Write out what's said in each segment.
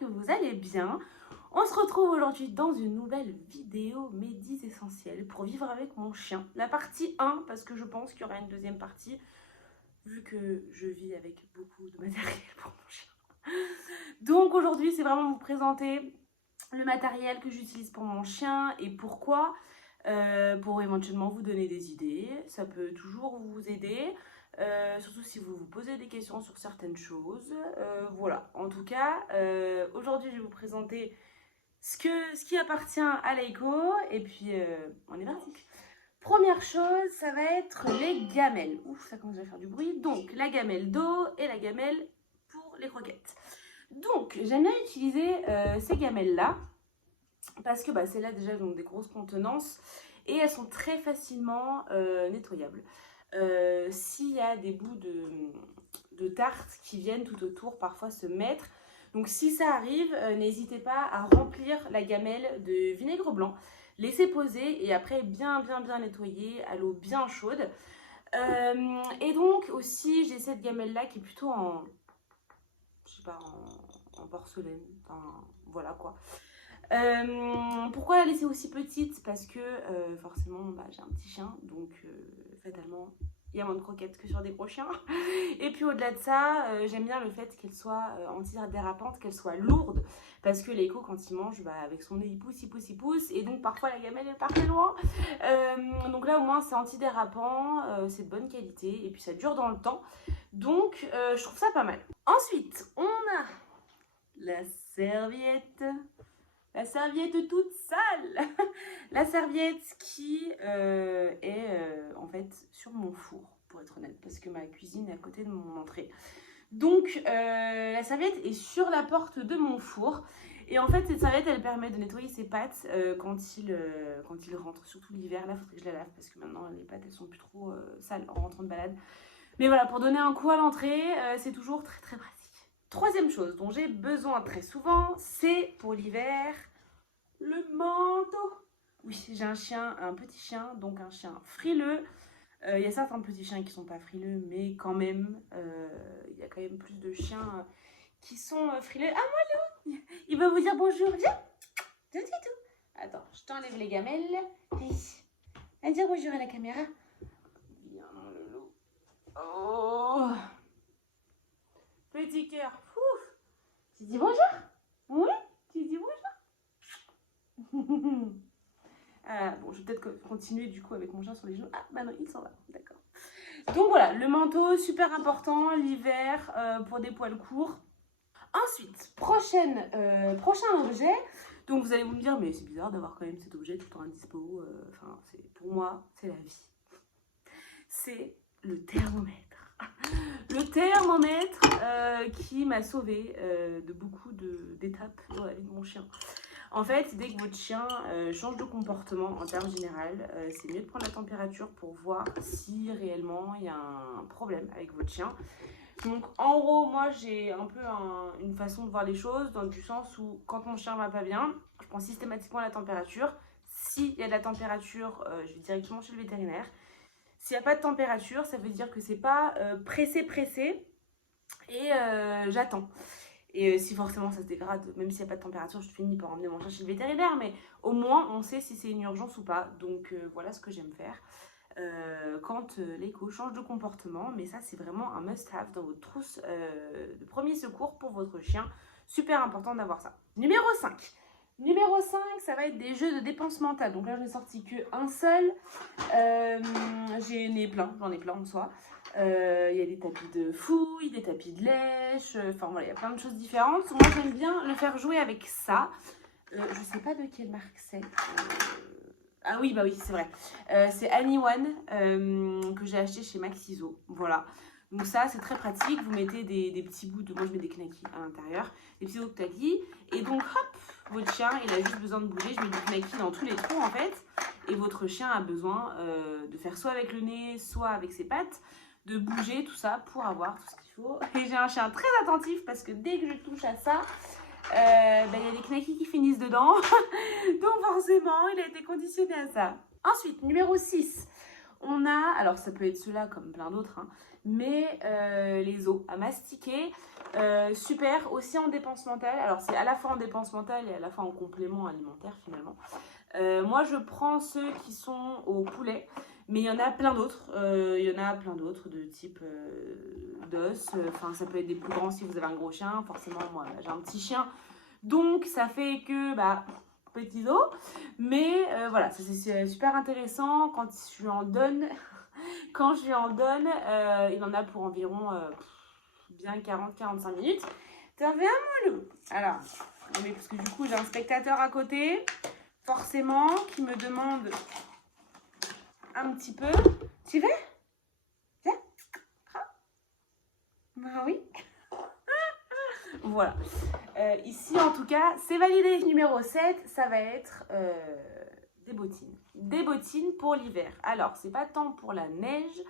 que vous allez bien. On se retrouve aujourd'hui dans une nouvelle vidéo mes 10 essentiels pour vivre avec mon chien. La partie 1, parce que je pense qu'il y aura une deuxième partie, vu que je vis avec beaucoup de matériel pour mon chien. Donc aujourd'hui, c'est vraiment vous présenter le matériel que j'utilise pour mon chien et pourquoi, pour éventuellement vous donner des idées. Ça peut toujours vous aider. Surtout si vous vous posez des questions sur certaines choses. Voilà, en tout cas, aujourd'hui je vais vous présenter ce qui appartient à Leiko. Et puis, on est parti. Première chose, ça va être les gamelles. Ouf, ça commence à faire du bruit. Donc, la gamelle d'eau et la gamelle pour les croquettes. Donc, j'aime bien utiliser ces gamelles-là parce que c'est là déjà donc, des grosses contenances et elles sont très facilement nettoyables. S'il y a des bouts de tarte qui viennent tout autour parfois se mettre, donc si ça arrive, n'hésitez pas à remplir la gamelle de vinaigre blanc, laissez poser et après bien nettoyer à l'eau bien chaude. Et donc aussi j'ai cette gamelle là qui est plutôt en, je sais pas, en porcelaine, enfin voilà quoi. Pourquoi la laisser aussi petite? Parce que forcément j'ai un petit chien, donc fatalement il y a moins de croquettes que sur des gros chiens. Et puis au-delà de ça, j'aime bien le fait qu'elle soit antidérapante, qu'elle soit lourde, parce que Leiko quand il mange, avec son nez il pousse, et donc parfois la gamelle elle part très loin. Donc là au moins c'est antidérapant, c'est de bonne qualité, et puis ça dure dans le temps, donc je trouve ça pas mal. Ensuite on a la serviette. La serviette toute sale. La serviette qui est en fait sur mon four, pour être honnête, parce que ma cuisine est à côté de mon entrée. Donc la serviette est sur la porte de mon four. Et en fait cette serviette elle permet de nettoyer ses pattes quand il rentre, surtout l'hiver. Là il faudrait que je la lave parce que maintenant les pattes elles sont plus trop sales en rentrant de balade. Mais voilà, pour donner un coup à l'entrée, c'est toujours très pratique. Troisième chose dont j'ai besoin très souvent, c'est pour l'hiver, le manteau. Oui, j'ai un petit chien, donc un chien frileux. Il y a certains petits chiens qui ne sont pas frileux, mais quand même, il y a quand même plus de chiens qui sont frileux. Ah, moi, Lou, il va vous dire bonjour. Viens, viens, tout. Attends, je t'enlève les gamelles. Viens dire bonjour à la caméra. Viens, mon loulou. Oh, petit cœur. Ouf. Tu dis bonjour? Oui, tu dis bonjour. Bon, je vais peut-être continuer du coup avec mon chien sur les genoux. Ah, non, il s'en va, d'accord. Donc voilà, le manteau, super important, l'hiver, pour des poils courts. Ensuite, prochain objet. Donc vous allez me dire, mais c'est bizarre d'avoir quand même cet objet tout le temps indispo. Pour moi, c'est la vie. C'est le thermomètre. Le thermomètre qui m'a sauvée de beaucoup d'étapes dans la vie de mon chien. En fait, dès que votre chien change de comportement en termes général, c'est mieux de prendre la température pour voir si réellement il y a un problème avec votre chien. Donc en gros, moi j'ai un peu une façon de voir les choses, dans du sens où quand mon chien va pas bien, je prends systématiquement la température. S'il y a de la température, je vais directement chez le vétérinaire. S'il n'y a pas de température, ça veut dire que c'est pas pressé et j'attends. Et si forcément ça se dégrade, même s'il n'y a pas de température, je finis par emmener mon chien chez le vétérinaire, mais au moins on sait si c'est une urgence ou pas. Donc voilà ce que j'aime faire quand Leiko change de comportement. Mais ça c'est vraiment un must-have dans votre trousse de premier secours pour votre chien. Super important d'avoir ça. Numéro 5. Numéro 5, ça va être des jeux de dépense mentale. Donc là, je n'ai sorti qu'un seul. J'en ai plein en soi. Il y a des tapis de fouille, des tapis de lèche. Enfin voilà, il y a plein de choses différentes. Moi, j'aime bien le faire jouer avec ça. Je ne sais pas de quelle marque c'est. Ah oui, c'est vrai. C'est Annie One que j'ai acheté chez Maxiso. Voilà. Donc ça, c'est très pratique. Vous mettez des petits bouts de... Moi, je mets des knackis à l'intérieur. Des petits bouts de knackis. Et donc, hop, votre chien, il a juste besoin de bouger. Je mets du knacky dans tous les trous, en fait. Et votre chien a besoin de faire soit avec le nez, soit avec ses pattes, de bouger, tout ça, pour avoir tout ce qu'il faut. Et j'ai un chien très attentif, parce que dès que je touche à ça, y a des knackis qui finissent dedans. Donc, forcément, il a été conditionné à ça. Ensuite, numéro 6. On a, alors ça peut être ceux-là comme plein d'autres, hein, mais les os à mastiquer, super, aussi en dépense mentale. Alors c'est à la fois en dépense mentale et à la fois en complément alimentaire finalement. Moi je prends ceux qui sont au poulet, mais il y en a plein d'autres. Il y en a plein d'autres de type d'os. Enfin ça peut être des plus grands si vous avez un gros chien. Forcément moi j'ai un petit chien, donc ça fait que petits os. Mais voilà, ça c'est super intéressant quand je lui en donne. Quand je lui en donne, il en a pour environ bien 40-45 minutes. T'as fait un moulou. Alors, mais parce que du coup j'ai un spectateur à côté, forcément, qui me demande un petit peu. Tu veux? Viens. Ah oui. Voilà. Ici, en tout cas, c'est validé. Numéro 7, ça va être des bottines. Des bottines pour l'hiver. Alors, c'est pas tant pour la neige,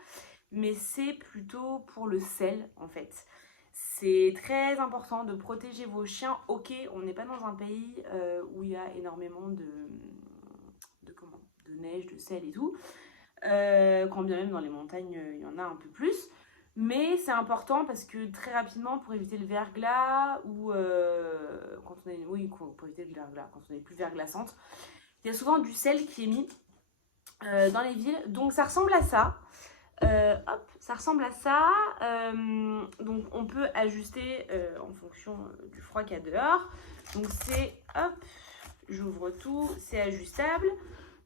mais c'est plutôt pour le sel, en fait. C'est très important de protéger vos chiens. Ok, on n'est pas dans un pays où il y a énormément de neige, de sel et tout. Quand bien même dans les montagnes, il y en a un peu plus. Mais c'est important parce que très rapidement, pour éviter le verglas ou quand on est, oui, pour éviter le verglas, quand on est plus verglaçante, il y a souvent du sel qui est mis dans les villes. Donc ça ressemble à ça. Hop, ça ressemble à ça. Donc on peut ajuster en fonction du froid qu'il y a dehors. Donc c'est, hop, j'ouvre tout, c'est ajustable.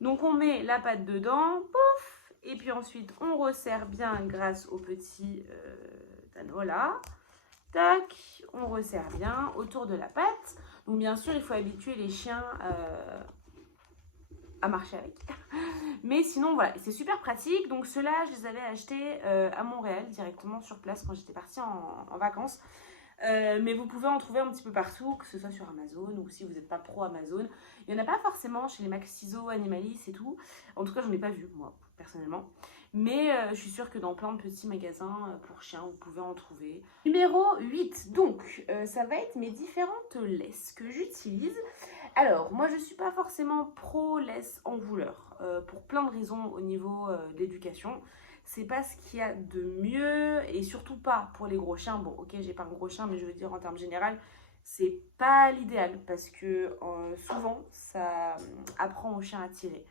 Donc on met la pâte dedans, pouf, et puis ensuite on resserre bien grâce au petit anneau là. Tac, on resserre bien autour de la pâte. Donc bien sûr il faut habituer les chiens à marcher avec. Mais sinon voilà, c'est super pratique. Donc ceux-là je les avais achetés à Montréal directement sur place quand j'étais partie en vacances. Mais vous pouvez en trouver un petit peu partout, que ce soit sur Amazon ou si vous n'êtes pas pro Amazon. Il n'y en a pas forcément chez les Maxiso, Animalis et tout. En tout cas, j'en ai pas vu, moi, personnellement. Mais je suis sûre que dans plein de petits magasins pour chiens, vous pouvez en trouver. Numéro 8, donc, ça va être mes différentes laisses que j'utilise. Alors, moi, je ne suis pas forcément pro laisse en couleur, pour plein de raisons au niveau de l'éducation. C'est pas ce qu'il y a de mieux et surtout pas pour les gros chiens. Bon, ok, j'ai pas un gros chien, mais je veux dire en termes général, c'est pas l'idéal parce que souvent ça apprend au chien à tirer.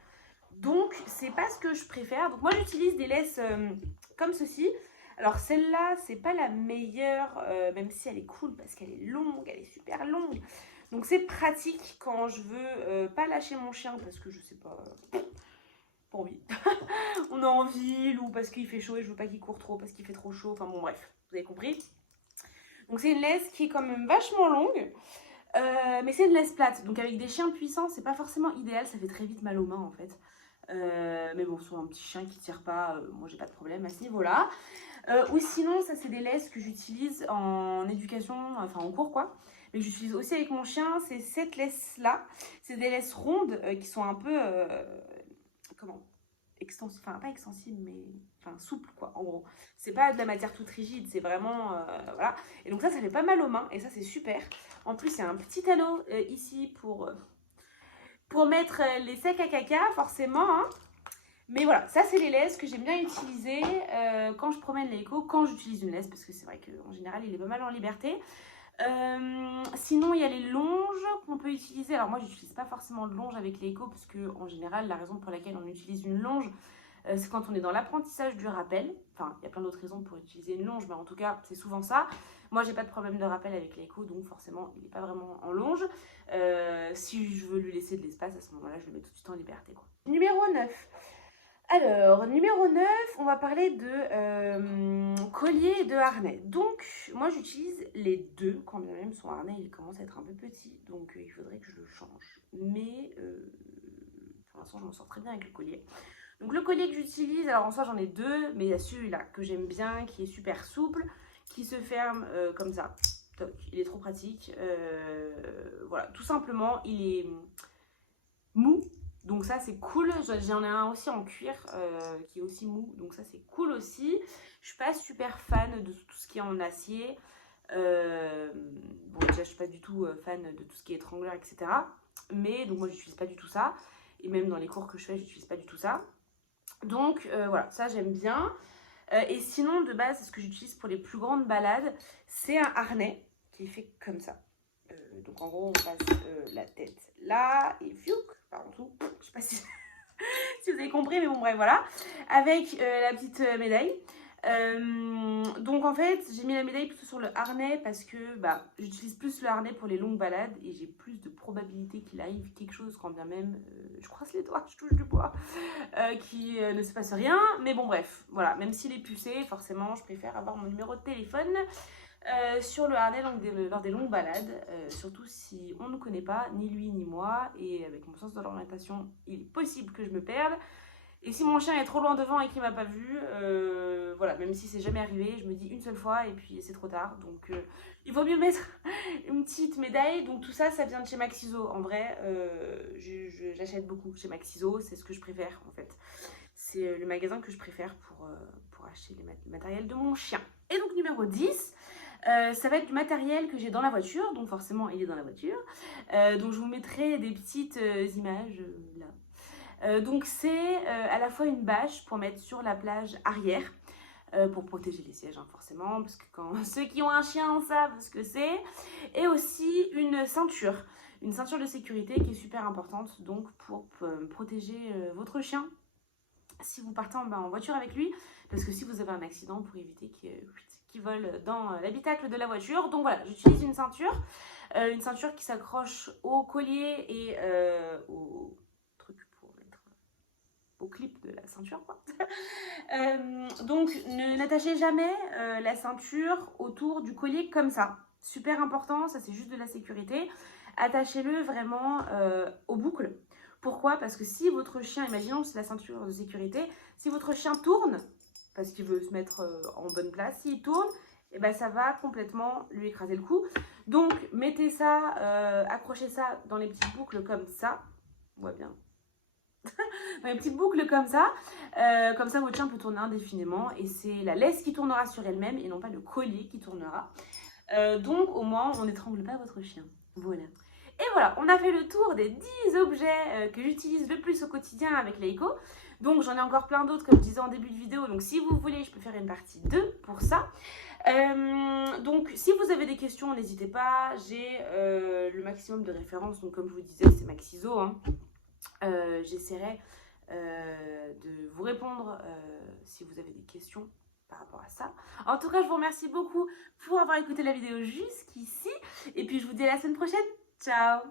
Donc, c'est pas ce que je préfère. Donc, moi j'utilise des laisses comme ceci. Alors, celle-là, c'est pas la meilleure, même si elle est cool parce qu'elle est longue, elle est super longue. Donc, c'est pratique quand je veux pas lâcher mon chien parce que je sais pas. Pas envie. On est en ville ou parce qu'il fait chaud et je veux pas qu'il court trop parce qu'il fait trop chaud. Enfin bon, bref, vous avez compris. Donc c'est une laisse qui est quand même vachement longue, mais c'est une laisse plate. Donc avec des chiens puissants, c'est pas forcément idéal, ça fait très vite mal aux mains en fait. Mais bon, sur un petit chien qui tire pas, moi j'ai pas de problème à ce niveau-là. Ou sinon, ça c'est des laisses que j'utilise en éducation, enfin en cours quoi. Mais que j'utilise aussi avec mon chien, c'est cette laisse-là. C'est des laisses rondes qui sont un peu... comment extensible, enfin pas extensible mais enfin souple quoi en gros, c'est pas de la matière toute rigide, c'est vraiment voilà, et donc ça fait pas mal aux mains et ça c'est super. En plus il y a un petit anneau ici pour mettre les sacs à caca forcément hein. Mais voilà, ça c'est les laisses que j'aime bien utiliser quand je promène l'éco, quand j'utilise une laisse parce que c'est vrai qu'en général il est pas mal en liberté. Sinon il y a les longes qu'on peut utiliser. Alors moi j'utilise pas forcément de longe avec l'éco parce que en général la raison pour laquelle on utilise une longe c'est quand on est dans l'apprentissage du rappel. Enfin il y a plein d'autres raisons pour utiliser une longe, mais en tout cas c'est souvent ça. Moi j'ai pas de problème de rappel avec l'éco, donc forcément il n'est pas vraiment en longe. Si je veux lui laisser de l'espace à ce moment là je le mets tout de suite en liberté quoi. Numéro 9. Alors, numéro 9, on va parler de collier et de harnais. Donc, moi j'utilise les deux, quand bien même son harnais il commence à être un peu petit, donc il faudrait que je le change. Mais pour l'instant je m'en sors très bien avec le collier. Donc le collier que j'utilise, alors en soi j'en ai deux, mais il y a celui-là que j'aime bien, qui est super souple, qui se ferme comme ça. Toc, il est trop pratique. Voilà, tout simplement, il est mou. Donc ça c'est cool, j'en ai un aussi en cuir qui est aussi mou, donc ça c'est cool aussi. Je suis pas super fan de tout ce qui est en acier. Bon déjà je suis pas du tout fan de tout ce qui est étrangleur etc. Mais donc moi j'utilise pas du tout ça. Et même dans les cours que je fais j'utilise pas du tout ça. Donc voilà, ça j'aime bien. Et sinon, de base, ce que j'utilise pour les plus grandes balades, c'est un harnais qui est fait comme ça. Donc en gros, on passe la tête là et fiouk, par tout. Je sais pas si, si vous avez compris, mais bon, bref, voilà. Avec la petite médaille. Donc en fait, j'ai mis la médaille plutôt sur le harnais parce que bah, j'utilise plus le harnais pour les longues balades et j'ai plus de probabilité qu'il arrive quelque chose quand bien même je croise les doigts, je touche du bois, qui ne se passe rien. Mais bon, bref, voilà, même s'il est pucé, forcément, je préfère avoir mon numéro de téléphone sur le harnais lors des longues balades, surtout si on ne connaît pas, ni lui ni moi, et avec mon sens de l'orientation, il est possible que je me perde. Et si mon chien est trop loin devant et qu'il m'a pas vu, voilà, même si c'est jamais arrivé, je me dis une seule fois et puis c'est trop tard. Donc il vaut mieux mettre une petite médaille. Donc tout ça, ça vient de chez Maxiso. En vrai, j'achète beaucoup chez Maxiso, c'est ce que je préfère en fait. C'est le magasin que je préfère pour acheter le matériel de mon chien. Et donc numéro 10, ça va être du matériel que j'ai dans la voiture, donc forcément il est dans la voiture. Donc je vous mettrai des petites images là. Donc c'est à la fois une bâche pour mettre sur la plage arrière, pour protéger les sièges hein, forcément, parce que quand ceux qui ont un chien savent ce que c'est, et aussi une ceinture de sécurité qui est super importante donc pour protéger votre chien si vous partez en voiture avec lui, parce que si vous avez un accident, pour éviter qu'il vole dans l'habitacle de la voiture. Donc voilà, j'utilise une ceinture qui s'accroche au collier et au truc pour mettre au clip de la ceinture quoi. Donc n'attachez jamais la ceinture autour du collier comme ça. Super important, ça c'est juste de la sécurité. Attachez-le vraiment aux boucles. Pourquoi? Parce que si votre chien, imaginons c'est la ceinture de sécurité, si votre chien tourne, parce qu'il veut se mettre en bonne place, s'il tourne, et ben ça va complètement lui écraser le cou. Donc mettez ça, accrochez ça dans les petites boucles comme ça. On voit bien. Dans les petites boucles comme ça votre chien peut tourner indéfiniment et c'est la laisse qui tournera sur elle-même et non pas le collier qui tournera. Donc au moins on n'étrangle pas votre chien. Voilà. Et voilà, on a fait le tour des 10 objets que j'utilise le plus au quotidien avec Leiko. Donc j'en ai encore plein d'autres comme je disais en début de vidéo. Donc si vous voulez, je peux faire une partie 2 pour ça. Donc si vous avez des questions, n'hésitez pas. J'ai le maximum de références. Donc comme je vous disais, c'est Maxiso. Hein. J'essaierai de vous répondre si vous avez des questions par rapport à ça. En tout cas, je vous remercie beaucoup pour avoir écouté la vidéo jusqu'ici. Et puis je vous dis à la semaine prochaine. Ciao!